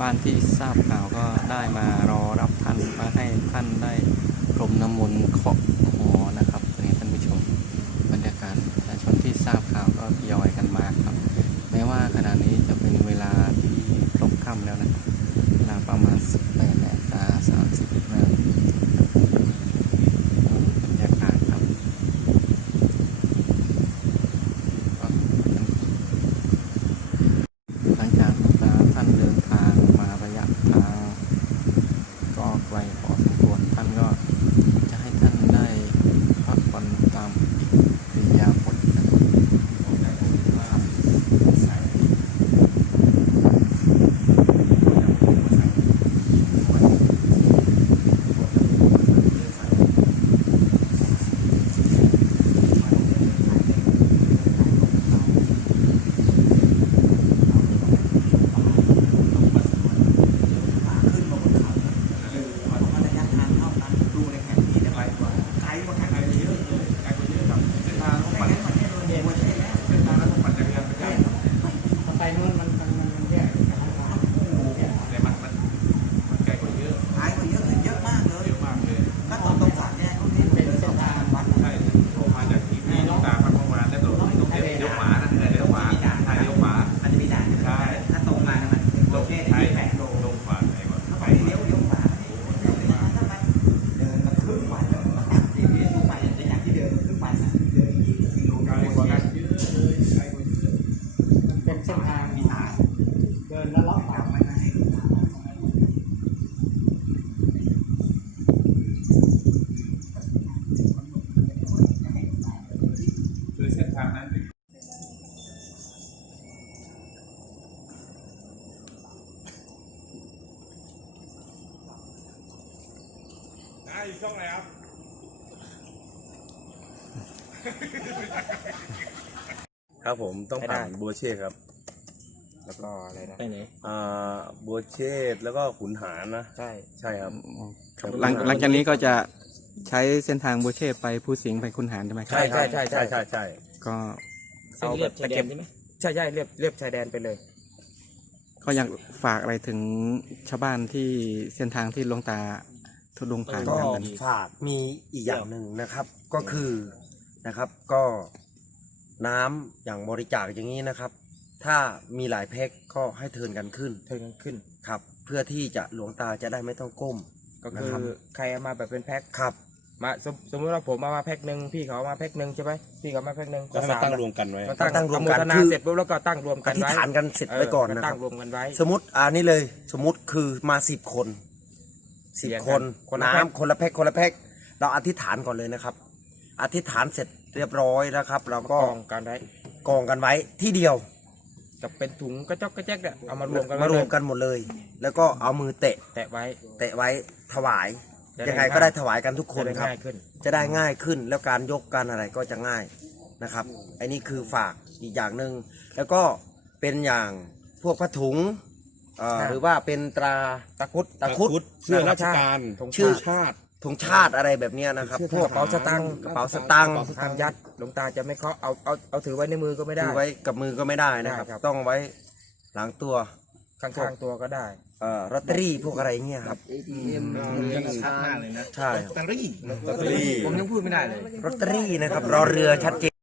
บ้านที่ทราบข่าวก็ได้มารอรับท่านมาให้ท่านได้พรมน้ำมนต์เคาะหอนะครับตอนนี้ท่านผู้ชม บรรยากาศประชาชนที่ทราบข่าวก็ยอยกันมาครับแม้ว่าขณะนี้จะเป็นเวลาที่ตกค่ำแล้วนะเวลาประมาณ 18นาฬิกา30นาที rainforest. าง่ช่องไหนครับ ครับผมต้องผ่านบัวเช่ครับ แล้วก็อะไรนะไปไหนอ่าบัวเช่แล้วก็ขุนหารนะ ใช่ ใช่ครับ หลังหลังจากนี้ก็จะใช้เส้นทางบัวเช่ไปผู้สิงไปขุนหารใช่ไหมใช่ใช่ใช่ใช่ใช่ก็เอาแบบตะเก็บใช่ไหม ใช่ๆเรียบเรียบชายแดนไปเลย ก็อยากฝากอะไรถึงชาวบ้านที่เส้นทางที่ลงตาทุดงผ่านกันนี้ฝากมีอีกอย่างหนึ่งนะครับ ก็คือนะครับ ก็น้ําอย่างบริจาคอย่างนี้นะครับ ถ้ามีหลายแพ็กก็ให้เทินกันขึ้น เทินกันขึ้นครับ เพื่อที่จะหลวงตาจะได้ไม่ต้องก้ม ก็คือ ใครเอามาแบบเป็นแพ็คครับมาสมมติว่าผมมาแพ็คหนึ่งพี่เขามาแพ็คหนึ่งใช่ไหมพี่เขามาแพ็คหนึ่งก็มาตั้งรวมกันไว้ตั้งตั้งรวมกันเสร็จปุ๊บแล้วก็ตั้งรวมกันไว้ที่ฐานกันเสร็จไปก่อนนะตั้งรวมกันไว้ สมมติอันนี้เลยสมมติคือมาสิบคนสิบคนน้ำคนละแพ็คคนละแพ็คเราอธิษฐานก่อนเลยนะครับ อธิษฐานเสร็จเรียบร้อยนะครับ เราก็กองกันไว้กองกันไว้ที่เดียว จะเป็นถุงกระจกกระแจกเนี่ยเอามารวมกันมารวมกันหมดเลย แล้วก็เอามือเตะเตะไว้เตะไว้ถวายยังไงก็ได้ถวายกันทุกคนครับ จะได้ง่ายขึ้นแล้วการยกกันอะไรก็จะง่ายนะครับ อันนี้คือฝากอีกอย่างหนึ่ง แล้วก็เป็นอย่างพวกผ้าถุงหรือว่าเป็นตราตะคุดตะคุดเชื่อราชการชื่อชาติถงชาติอะไรแบบนี้นะครับ พวกกระเป๋าสตางค์ กระเป๋าสตางค์ทำยัด หลวงตาจะไม่เคาะเอาเอาเอาถือไว้ในมือก็ไม่ได้ ถือไว้กับมือก็ไม่ได้นะครับ ต้องไว้หลังตัวข้างข้างตัวก็ได้ เอ่อรัตรีพวกอะไรเงี้ยครับเอ็มชัดมากเลยนะ ใช่รัตรีรัตรีผมยังพูดไม่ได้เลยรัตรีนะครับ รอเรือชัดเจน